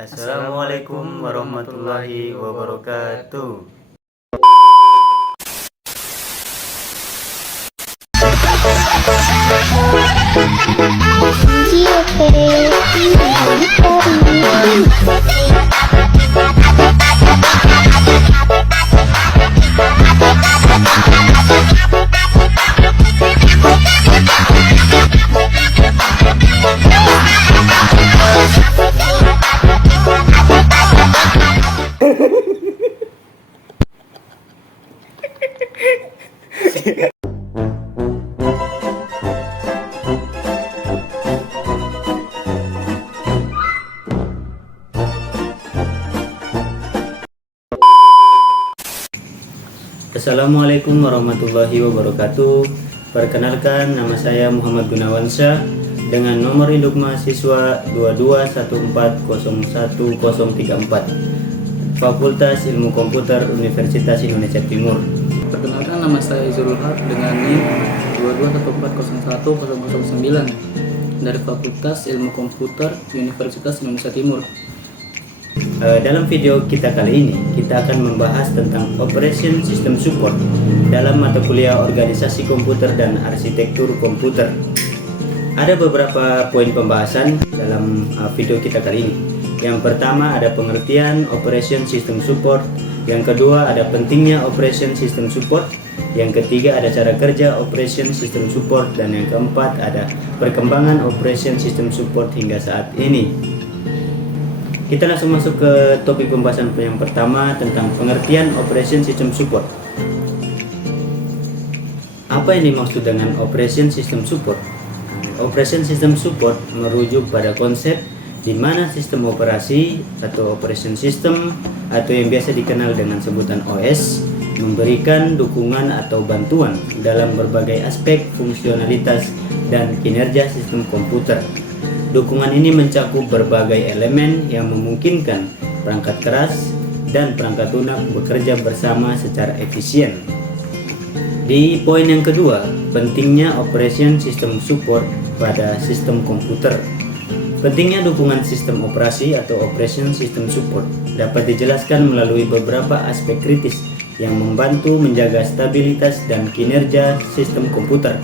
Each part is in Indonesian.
Assalamualaikum warahmatullahi wabarakatuh. Assalamualaikum warahmatullahi wabarakatuh. Perkenalkan, nama saya Muhammad Gunawansyah dengan nomor induk mahasiswa 2214011034, Fakultas Ilmu Komputer Universitas Indonesia Timur. Perkenalkan, nama saya Zulhaq dengan NIM 2214011009 dari Fakultas Ilmu Komputer Universitas Indonesia Timur. Dalam video kita kali ini, kita akan membahas tentang Operation System Support dalam mata kuliah Organisasi Komputer dan Arsitektur Komputer. Ada beberapa poin pembahasan dalam video kita kali ini. Yang pertama ada pengertian Operation System Support, yang kedua ada pentingnya Operation System Support, yang ketiga ada cara kerja Operation System Support, dan yang keempat ada perkembangan Operation System Support hingga saat ini. Kita langsung masuk ke topik pembahasan yang pertama tentang pengertian Operation System Support. Apa yang dimaksud dengan Operation System Support? Operation System Support merujuk pada konsep di mana sistem operasi atau operation system atau yang biasa dikenal dengan sebutan OS memberikan dukungan atau bantuan dalam berbagai aspek fungsionalitas dan kinerja sistem komputer. Dukungan ini mencakup berbagai elemen yang memungkinkan perangkat keras dan perangkat lunak bekerja bersama secara efisien. Di poin yang kedua, pentingnya Operation System Support pada sistem komputer. Pentingnya dukungan sistem operasi atau Operation System Support dapat dijelaskan melalui beberapa aspek kritis yang membantu menjaga stabilitas dan kinerja sistem komputer.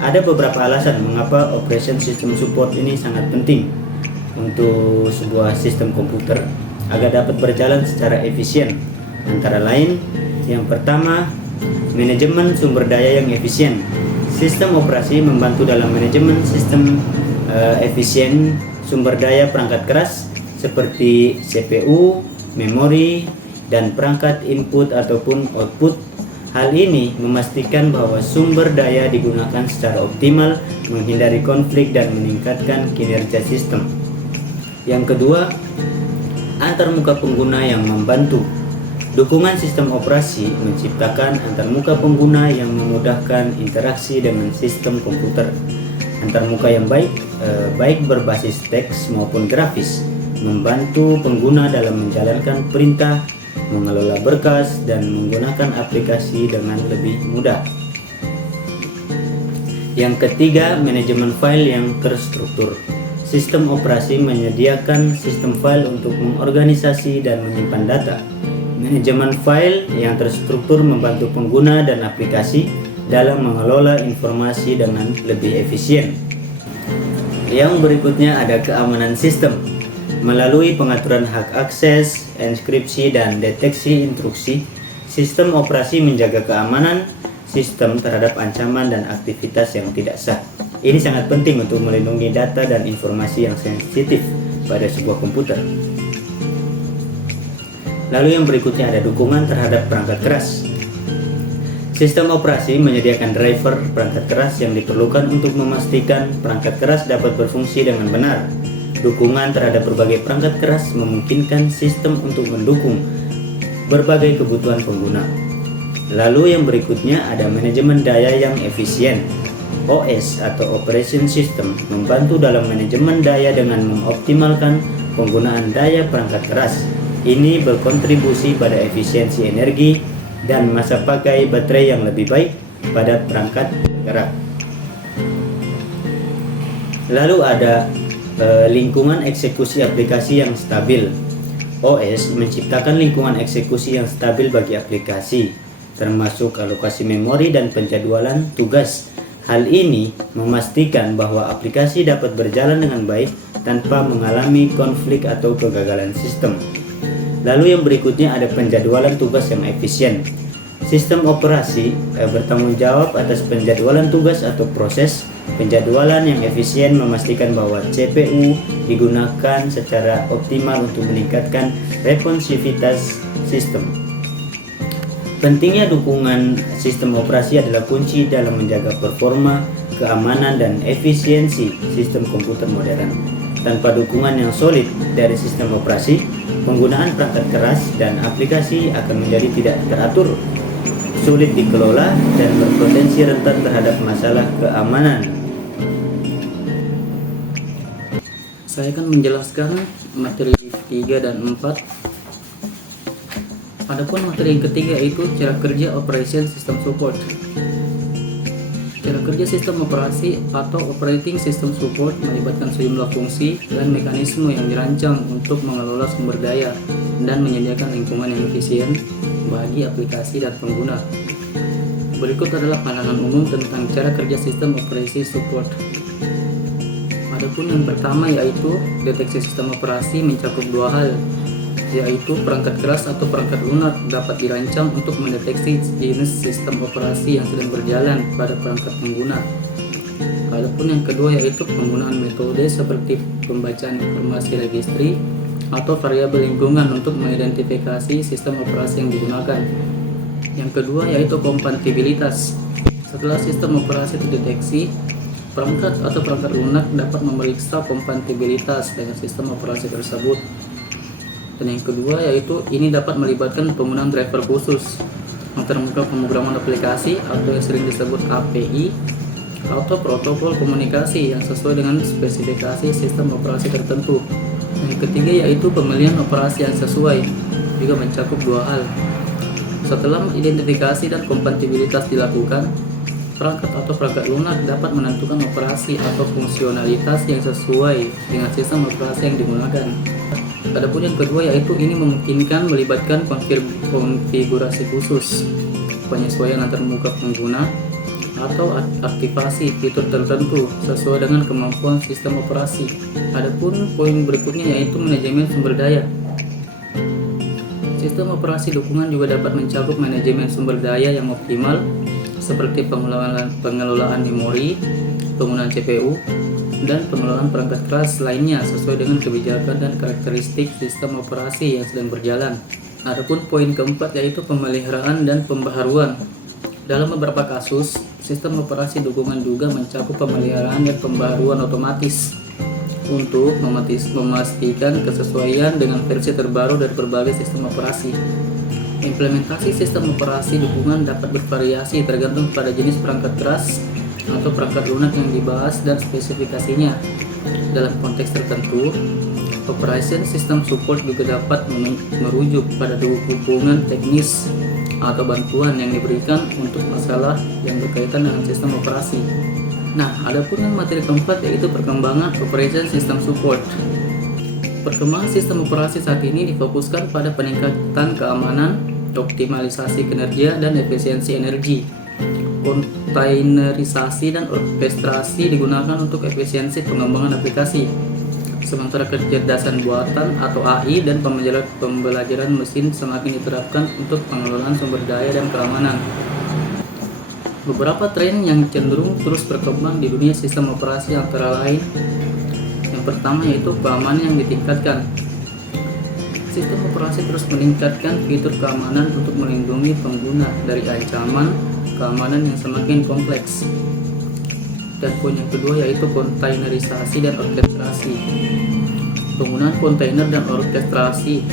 Ada beberapa alasan mengapa Operation System Support ini sangat penting untuk sebuah sistem komputer agar dapat berjalan secara efisien. Antara lain, yang pertama, manajemen sumber daya yang efisien. Sistem operasi membantu dalam manajemen sistem efisien sumber daya perangkat keras seperti CPU, memori, dan perangkat input ataupun output. Hal ini memastikan bahwa sumber daya digunakan secara optimal, menghindari konflik dan meningkatkan kinerja sistem. Yang kedua, antarmuka pengguna yang membantu. Dukungan sistem operasi menciptakan antarmuka pengguna yang memudahkan interaksi dengan sistem komputer. Antarmuka yang baik berbasis teks maupun grafis, membantu pengguna dalam menjalankan perintah, mengelola berkas, dan menggunakan aplikasi dengan lebih mudah. Yang ketiga, manajemen file yang terstruktur. Sistem operasi menyediakan sistem file untuk mengorganisasi dan menyimpan data. Manajemen file yang terstruktur membantu pengguna dan aplikasi dalam mengelola informasi dengan lebih efisien. Yang berikutnya ada keamanan sistem. Melalui pengaturan hak akses, enkripsi, dan deteksi intrusi, sistem operasi menjaga keamanan sistem terhadap ancaman dan aktivitas yang tidak sah. Ini sangat penting untuk melindungi data dan informasi yang sensitif pada sebuah komputer. Lalu yang berikutnya ada dukungan terhadap perangkat keras. Sistem operasi menyediakan driver perangkat keras yang diperlukan untuk memastikan perangkat keras dapat berfungsi dengan benar. Dukungan terhadap berbagai perangkat keras memungkinkan sistem untuk mendukung berbagai kebutuhan pengguna. Lalu yang berikutnya ada manajemen daya yang efisien. OS atau Operation System membantu dalam manajemen daya dengan mengoptimalkan penggunaan daya perangkat keras. Ini berkontribusi pada efisiensi energi dan masa pakai baterai yang lebih baik pada perangkat bergerak. Lalu ada Lingkungan eksekusi aplikasi yang stabil. OS menciptakan lingkungan eksekusi yang stabil bagi aplikasi, termasuk alokasi memori dan penjadwalan tugas. Hal ini memastikan bahwa aplikasi dapat berjalan dengan baik tanpa mengalami konflik atau kegagalan sistem. Lalu yang berikutnya ada penjadwalan tugas yang efisien. Sistem operasi bertanggung jawab atas penjadwalan tugas atau proses. Penjadwalan yang efisien memastikan bahwa CPU digunakan secara optimal untuk meningkatkan responsivitas sistem. Pentingnya dukungan sistem operasi adalah kunci dalam menjaga performa, keamanan, dan efisiensi sistem komputer modern. Tanpa dukungan yang solid dari sistem operasi, penggunaan perangkat keras dan aplikasi akan menjadi tidak teratur, sulit dikelola, dan berpotensi rentan terhadap masalah keamanan. Saya akan menjelaskan materi 3 dan 4. Adapun materi yang ketiga yaitu cara kerja Operation System Support. Cara kerja sistem operasi atau Operating System Support melibatkan sejumlah fungsi dan mekanisme yang dirancang untuk mengelola sumber daya dan menyediakan lingkungan yang efisien bagi aplikasi dan pengguna. Berikut adalah pandangan umum tentang cara kerja sistem operasi support. Adapun yang pertama yaitu deteksi sistem operasi mencakup dua hal, yaitu perangkat keras atau perangkat lunak dapat dirancang untuk mendeteksi jenis sistem operasi yang sedang berjalan pada perangkat pengguna. Adapun yang kedua yaitu penggunaan metode seperti pembacaan informasi registry atau variabel lingkungan untuk mengidentifikasi sistem operasi yang digunakan. Yang kedua yaitu kompatibilitas. Setelah sistem operasi terdeteksi, perangkat atau perangkat lunak dapat memeriksa kompatibilitas dengan sistem operasi tersebut. Dan yang kedua yaitu ini dapat melibatkan penggunaan driver khusus, antarmuka pemrograman aplikasi atau yang sering disebut API, atau protokol komunikasi yang sesuai dengan spesifikasi sistem operasi tertentu. Yang ketiga yaitu pemilihan operasi yang sesuai, juga mencakup dua hal. Setelah identifikasi dan kompatibilitas dilakukan, perangkat atau perangkat lunak dapat menentukan operasi atau fungsionalitas yang sesuai dengan sistem operasi yang digunakan. Adapun yang kedua yaitu ini memungkinkan melibatkan konfigurasi khusus, penyesuaian antar muka pengguna, atau aktivasi fitur tertentu sesuai dengan kemampuan sistem operasi. Adapun poin berikutnya yaitu manajemen sumber daya. Sistem operasi dukungan juga dapat mencakup manajemen sumber daya yang optimal, seperti pengelolaan memori, penggunaan CPU, dan pengelolaan perangkat keras lainnya sesuai dengan kebijakan dan karakteristik sistem operasi yang sedang berjalan. Adapun poin keempat yaitu pemeliharaan dan pembaharuan. Dalam beberapa kasus, sistem operasi dukungan juga mencakup pemeliharaan dan pembaharuan otomatis untuk memastikan kesesuaian dengan versi terbaru dari berbagai sistem operasi. Implementasi sistem operasi dukungan dapat bervariasi tergantung pada jenis perangkat keras atau perangkat lunak yang dibahas dan spesifikasinya. Dalam konteks tertentu, Operation System Support juga dapat merujuk pada dukungan teknis atau bantuan yang diberikan untuk masalah yang berkaitan dengan sistem operasi. Nah, adapun yang materi keempat yaitu perkembangan Operation System Support. Perkembangan sistem operasi saat ini difokuskan pada peningkatan keamanan, optimalisasi kinerja dan efisiensi energi. Kontainerisasi dan orkestrasi digunakan untuk efisiensi pengembangan aplikasi, sementara kecerdasan buatan atau AI dan pembelajaran mesin semakin diterapkan untuk pengelolaan sumber daya dan keamanan. Beberapa tren yang cenderung terus berkembang di dunia sistem operasi antara lain, yang pertama yaitu keamanan yang ditingkatkan. Sistem operasi terus meningkatkan fitur keamanan untuk melindungi pengguna dari ancaman keamanan yang semakin kompleks. Dan poin yang kedua yaitu kontainerisasi dan orkestrasi. Penggunaan kontainer dan orkestrasi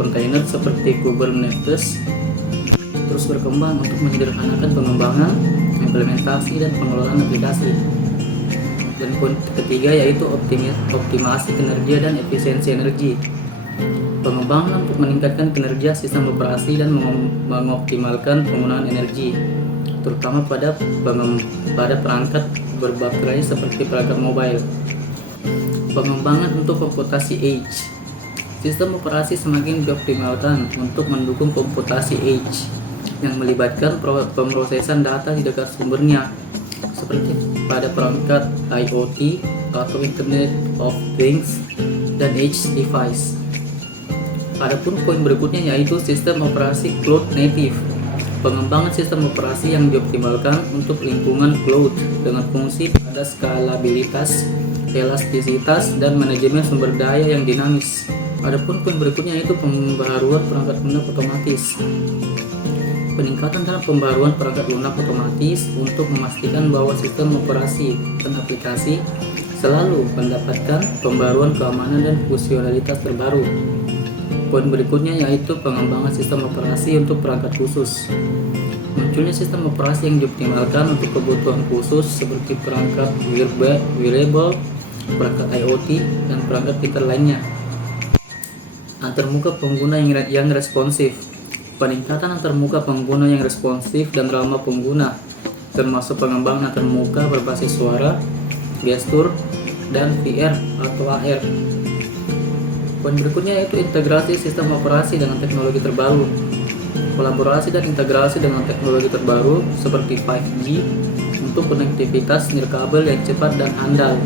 kontainer seperti Kubernetes terus berkembang untuk menyederhanakan pengembangan, implementasi, dan pengelolaan aplikasi. Dan poin ketiga yaitu optimasi kinerja dan efisiensi energi. Pengembangan untuk meningkatkan kinerja sistem operasi dan mengoptimalkan penggunaan energi, terutama pada perangkat berbaterai seperti perangkat mobile. Pengembangan untuk komputasi Edge. Sistem operasi semakin dioptimalkan untuk mendukung komputasi Edge yang melibatkan pemrosesan data di dekat sumbernya, seperti pada perangkat IoT atau Internet of Things dan Edge device. Adapun poin berikutnya yaitu sistem operasi cloud native. Pengembangan sistem operasi yang dioptimalkan untuk lingkungan cloud dengan fungsi pada skalabilitas, elastisitas, dan manajemen sumber daya yang dinamis. Adapun poin berikutnya yaitu pembaharuan perangkat lunak otomatis. Peningkatan dalam pembaharuan perangkat lunak otomatis untuk memastikan bahwa sistem operasi dan aplikasi selalu mendapatkan pembaruan keamanan dan fungsionalitas terbaru. Poin berikutnya yaitu pengembangan sistem operasi untuk perangkat khusus. Munculnya sistem operasi yang dioptimalkan untuk kebutuhan khusus seperti perangkat wearable, perangkat IoT, dan perangkat pintar lainnya. Antarmuka pengguna yang responsif. Peningkatan antarmuka pengguna yang responsif dan ramah pengguna, termasuk pengembangan antarmuka berbasis suara, gestur, dan VR atau AR. Poin berikutnya yaitu integrasi sistem operasi dengan teknologi terbaru. Kolaborasi dan integrasi dengan teknologi terbaru seperti 5G untuk konektivitas nirkabel yang cepat dan handal.